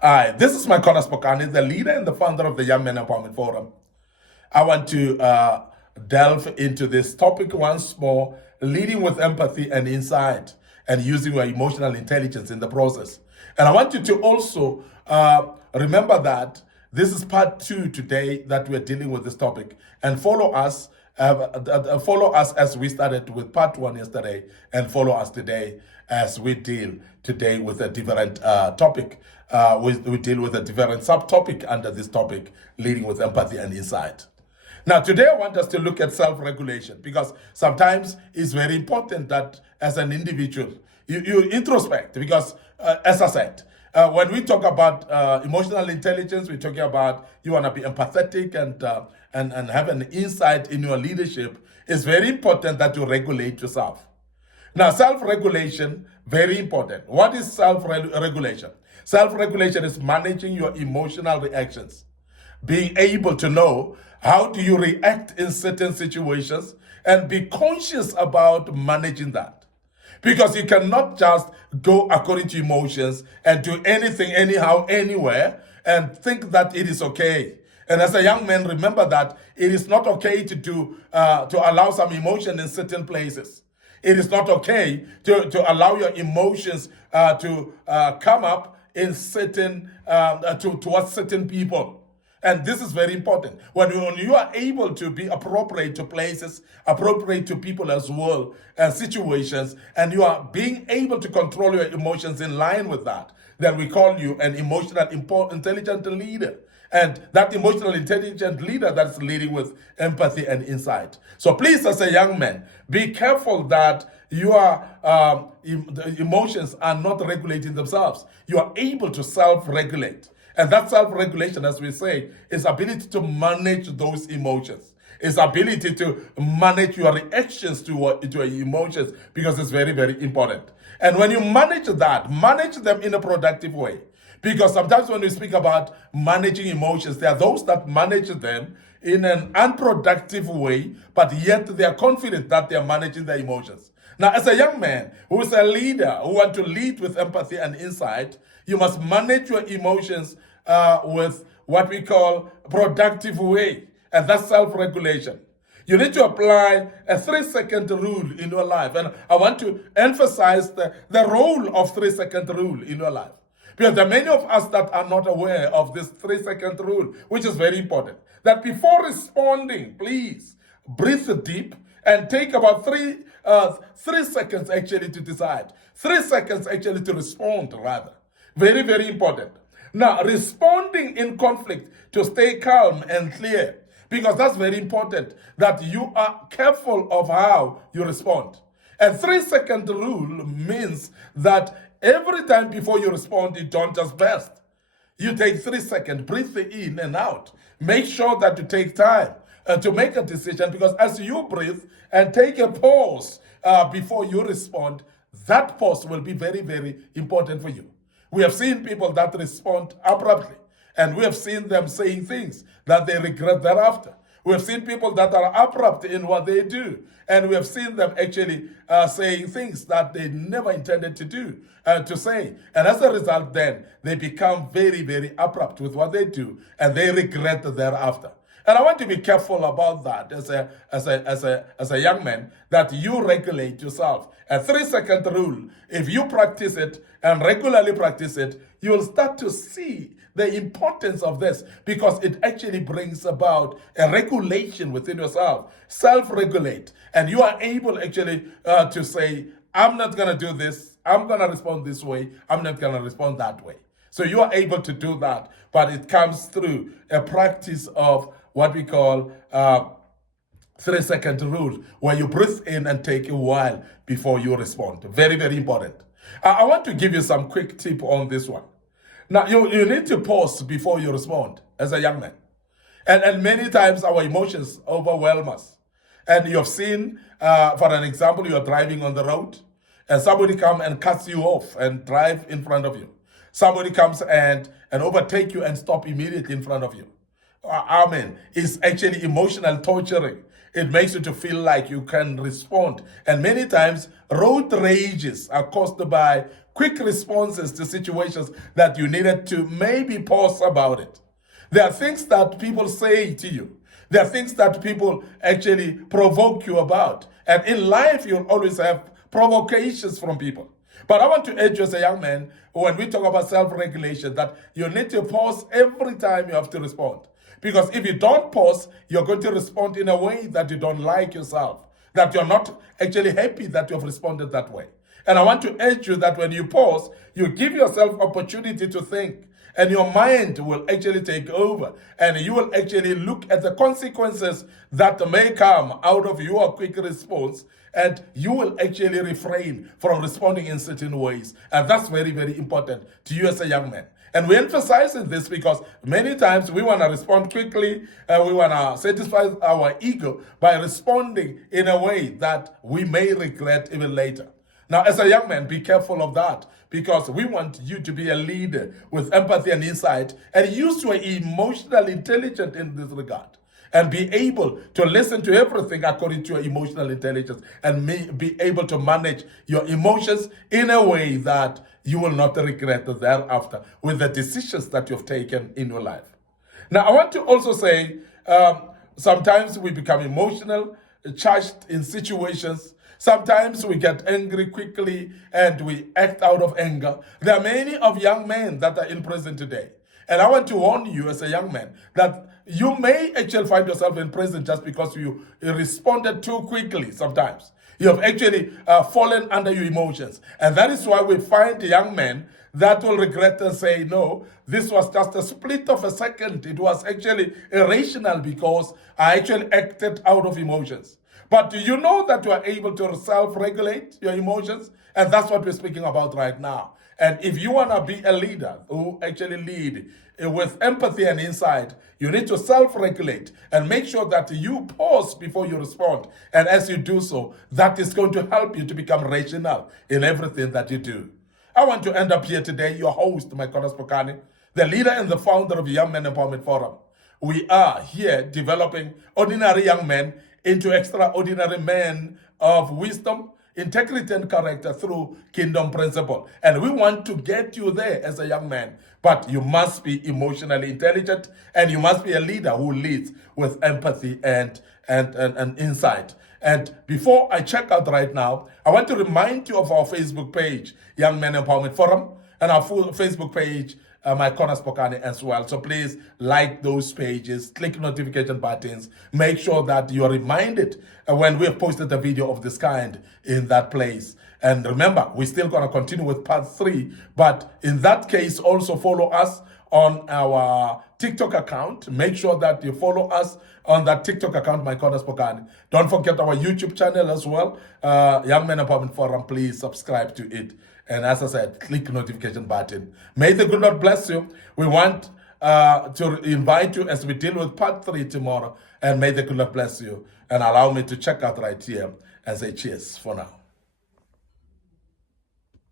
Hi, this is my Phokane, the leader and the founder of the Young Men Empowerment Forum. I want to delve into this topic once more, leading with empathy and insight, and using your emotional intelligence in the process. And I want you to also remember that this is part 2 today that we're dealing with this topic, and follow us as we started with part 1 yesterday, and follow us today as we deal today with a different topic. We deal with a different subtopic under this topic, leading with empathy and insight. Now, today I want us to look at self-regulation, because sometimes it's very important that as an individual, you introspect, because as I said, when we talk about emotional intelligence, we're talking about you want to be empathetic and have an insight in your leadership. It's very important that you regulate yourself. Now, self-regulation, very important. What is self-regulation? Self-regulation is managing your emotional reactions, being able to know how do you react in certain situations and be conscious about managing that. Because you cannot just go according to emotions and do anything anyhow, anywhere, and think that it is okay. And as a young man, remember that it is not okay to allow some emotion in certain places. It is not okay to allow your emotions to come up in certain towards certain people. And this is very important. When you are able to be appropriate to places, appropriate to people as well, and situations, and you are being able to control your emotions in line with that, then we call you an emotional intelligent leader. And that emotional intelligent leader that's leading with empathy and insight. So please, as a young man, be careful that your emotions are not regulating themselves. You are able to self-regulate. And that self-regulation, as we say, is ability to manage those emotions. It's ability to manage your reactions to your emotions, because it's very, very important. And when you manage that, manage them in a productive way. Because sometimes when we speak about managing emotions, there are those that manage them in an unproductive way, but yet they are confident that they are managing their emotions. Now, as a young man who is a leader, who wants to lead with empathy and insight, you must manage your emotions with what we call productive way, and that's self-regulation. You need to apply a 3-second rule in your life, and I want to emphasize the role of 3-second rule in your life. Because there are many of us that are not aware of this 3-second rule, which is very important. That before responding, please breathe deep and take about 3 seconds actually to decide. 3 seconds actually to respond, rather. Very, very important. Now, responding in conflict, to stay calm and clear, because that's very important, that you are careful of how you respond. And 3-second rule means that every time before you respond, you don't just burst. You take 3 seconds, breathe in and out. Make sure that you take time to make a decision, because as you breathe and take a pause before you respond, that pause will be very, very important for you. We have seen people that respond abruptly, and we have seen them saying things that they regret thereafter. We have seen people that are abrupt in what they do, and we have seen them actually saying things that they never intended to do, to say. And as a result, then they become very, very abrupt with what they do, and they regret thereafter. And I want to be careful about that as a young man, that you regulate yourself. A 3-second rule, if you practice it and regularly practice it, you will start to see the importance of this, because it actually brings about a regulation within yourself. Self-regulate. And you are able actually to say, I'm not going to do this. I'm going to respond this way. I'm not going to respond that way. So you are able to do that, but it comes through a practice of what we call 3-second rule, where you breathe in and take a while before you respond. Very, very important. I want to give you some quick tip on this one. Now, you need to pause before you respond as a young man. And many times our emotions overwhelm us. And you have seen, for an example, you are driving on the road, and somebody comes and cuts you off and drive in front of you. Somebody comes and overtake you and stop immediately in front of you. Amen. It's actually emotional torturing. It makes you to feel like you can respond. And many times, road rages are caused by quick responses to situations that you needed to maybe pause about it. There are things that people say to you. There are things that people actually provoke you about. And in life, you'll always have provocations from people. But I want to urge you as a young man, when we talk about self-regulation, that you need to pause every time you have to respond. Because if you don't pause, you're going to respond in a way that you don't like yourself, that you're not actually happy that you have responded that way. And I want to urge you that when you pause, you give yourself opportunity to think, and your mind will actually take over, and you will actually look at the consequences that may come out of your quick response, and you will actually refrain from responding in certain ways. And that's very, very important to you as a young man. And we emphasize this because many times we want to respond quickly, we want to satisfy our ego by responding in a way that we may regret even later. Now, as a young man, be careful of that, because we want you to be a leader with empathy and insight, and use your emotional intelligence in this regard, and be able to listen to everything according to your emotional intelligence, and be able to manage your emotions in a way that you will not regret thereafter with the decisions that you've taken in your life. Now, I want to also say, sometimes we become emotional, charged in situations. Sometimes we get angry quickly and we act out of anger. There are many of young men that are in prison today. And I want to warn you as a young man that you may actually find yourself in prison just because you responded too quickly sometimes. You have actually fallen under your emotions. And that is why we find young men that will regret and say, no, this was just a split of a second. It was actually irrational because I actually acted out of emotions. But do you know that you are able to self-regulate your emotions? And that's what we're speaking about right now. And if you want to be a leader who actually lead with empathy and insight, you need to self-regulate and make sure that you pause before you respond. And as you do so, that is going to help you to become rational in everything that you do. I want to end up here today, your host, Phokane, the leader and the founder of Young Men Empowerment Forum. We are here developing ordinary young men into extraordinary men of wisdom, integrity, and character through kingdom principle. And we want to get you there as a young man. But you must be emotionally intelligent, and you must be a leader who leads with empathy and insight. And before I check out right now, I want to remind you of our Facebook page, Young Men Empowerment Forum, and our full Facebook page, my Phokane as well. So please like those pages, click notification buttons, make sure that you are reminded when we have posted a video of this kind in that place. And remember, we're still going to continue with part 3, but in that case, also follow us on our TikTok account. Make sure that you follow us on that TikTok account, my Phokane. Don't forget our YouTube channel as well, Young Men Empowerment Forum. Please subscribe to it. And as I said, click notification button. May the good Lord bless you. We want to invite you as we deal with part 3 tomorrow. And may the good Lord bless you. And allow me to check out right here and say cheers for now.